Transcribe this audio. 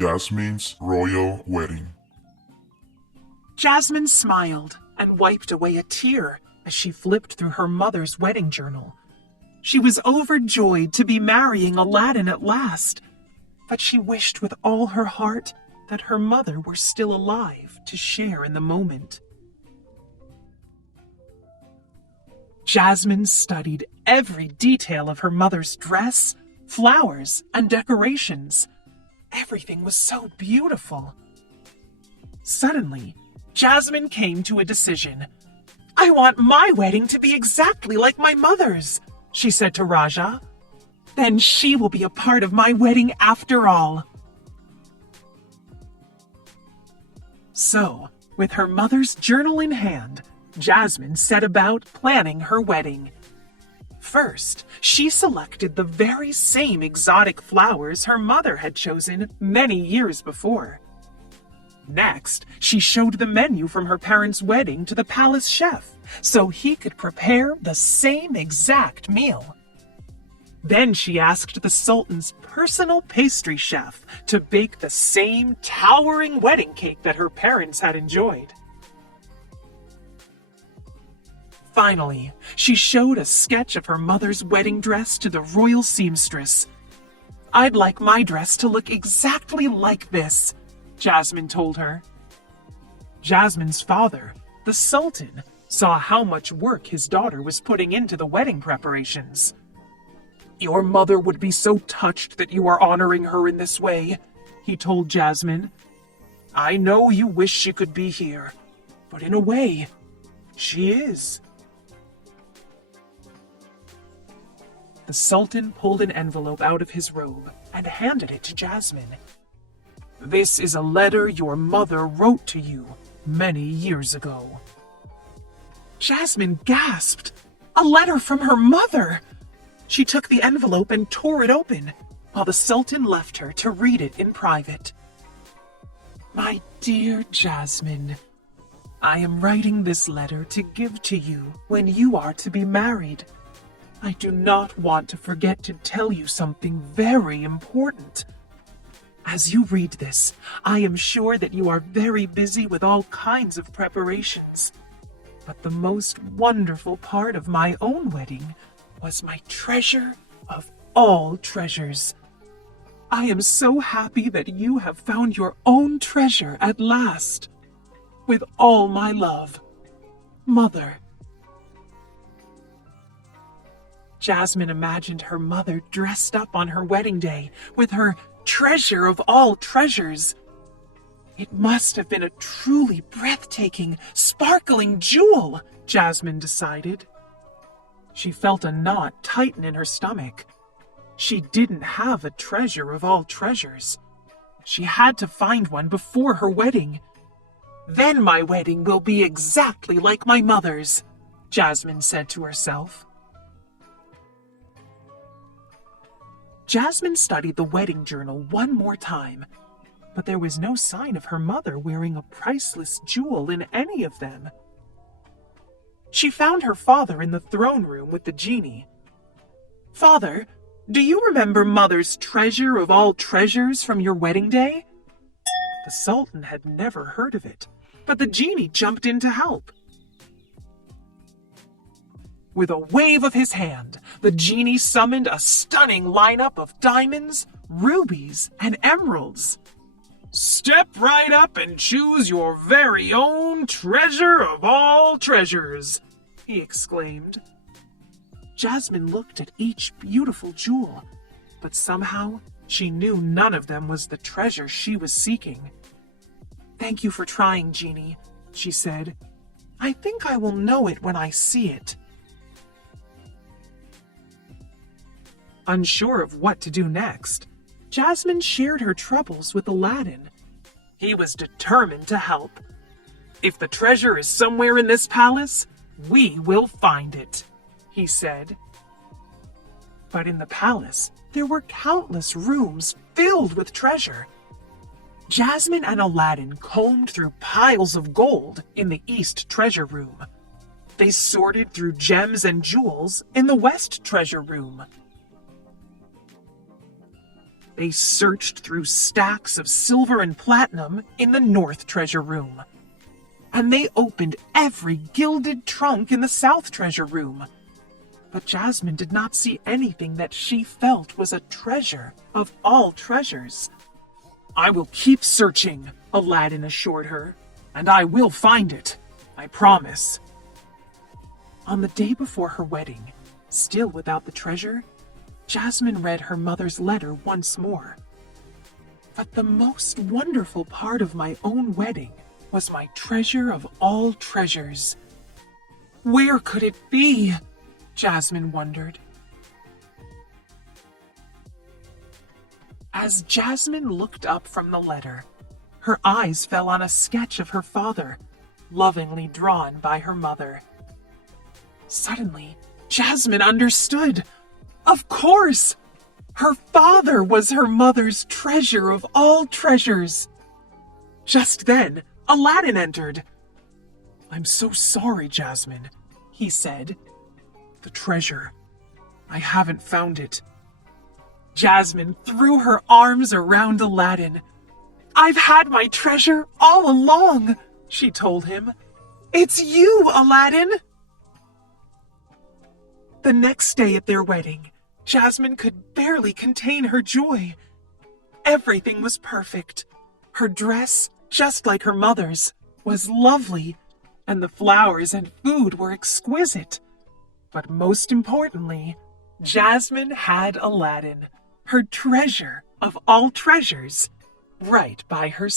Jasmine's Royal Wedding. Jasmine smiled and wiped away a tear as she flipped through her mother's wedding journal. She was overjoyed to be marrying Aladdin at last, but she wished with all her heart that her mother were still alive to share in the moment. Jasmine studied every detail of her mother's dress, flowers, and decorations. Everything was so beautiful. Suddenly, Jasmine came to a decision. "I want my wedding to be exactly like my mother's," she said to Raja. "Then she will be a part of my wedding after all." So, with her mother's journal in hand, Jasmine set about planning her wedding. First, she selected the very same exotic flowers her mother had chosen many years before. Next, she showed the menu from her parents' wedding to the palace chef so he could prepare the same exact meal. Then she asked the Sultan's personal pastry chef to bake the same towering wedding cake that her parents had enjoyed. Finally, she showed a sketch of her mother's wedding dress to the royal seamstress. "I'd like my dress to look exactly like this," Jasmine told her. Jasmine's father, the Sultan, saw how much work his daughter was putting into the wedding preparations. "Your mother would be so touched that you are honoring her in this way," he told Jasmine. "I know you wish she could be here, but in a way, she is." The Sultan pulled an envelope out of his robe and handed it to Jasmine. "This is a letter your mother wrote to you many years ago." Jasmine gasped. A letter from her mother! She took the envelope and tore it open, while the Sultan left her to read it in private. "My dear Jasmine, I am writing this letter to give to you when you are to be married. I do not want to forget to tell you something very important. As you read this, I am sure that you are very busy with all kinds of preparations. But the most wonderful part of my own wedding was my treasure of all treasures. I am so happy that you have found your own treasure at last. With all my love, Mother." Jasmine imagined her mother dressed up on her wedding day with her treasure of all treasures. It must have been a truly breathtaking, sparkling jewel, Jasmine decided. She felt a knot tighten in her stomach. She didn't have a treasure of all treasures. She had to find one before her wedding. "Then my wedding will be exactly like my mother's," Jasmine said to herself. Jasmine studied the wedding journal one more time, but there was no sign of her mother wearing a priceless jewel in any of them. She found her father in the throne room with the genie. "Father, do you remember Mother's treasure of all treasures from your wedding day?" The Sultan had never heard of it, but the genie jumped in to help. With a wave of his hand, the genie summoned a stunning lineup of diamonds, rubies, and emeralds. "Step right up and choose your very own treasure of all treasures," he exclaimed. Jasmine looked at each beautiful jewel, but somehow she knew none of them was the treasure she was seeking. "Thank you for trying, Genie," she said. "I think I will know it when I see it." Unsure of what to do next, Jasmine shared her troubles with Aladdin. He was determined to help. "If the treasure is somewhere in this palace, we will find it," he said. But in the palace, there were countless rooms filled with treasure. Jasmine and Aladdin combed through piles of gold in the East Treasure Room. They sorted through gems and jewels in the West Treasure Room. They searched through stacks of silver and platinum in the North Treasure Room. And they opened every gilded trunk in the South Treasure Room. But Jasmine did not see anything that she felt was a treasure of all treasures. "I will keep searching," Aladdin assured her, "and I will find it. I promise." On the day before her wedding, still without the treasure, Jasmine read her mother's letter once more. "But the most wonderful part of my own wedding was my treasure of all treasures. Where could it be?" Jasmine wondered. As Jasmine looked up from the letter, her eyes fell on a sketch of her father, lovingly drawn by her mother. Suddenly, Jasmine understood. Of course! Her father was her mother's treasure of all treasures. Just then, Aladdin entered. "I'm so sorry, Jasmine," he said. "The treasure. I haven't found it." Jasmine threw her arms around Aladdin. "I've had my treasure all along," she told him. "It's you, Aladdin!" The next day at their wedding, Jasmine could barely contain her joy. Everything was perfect. Her dress, just like her mother's, was lovely, and the flowers and food were exquisite. But most importantly, Jasmine had Aladdin, her treasure of all treasures, right by her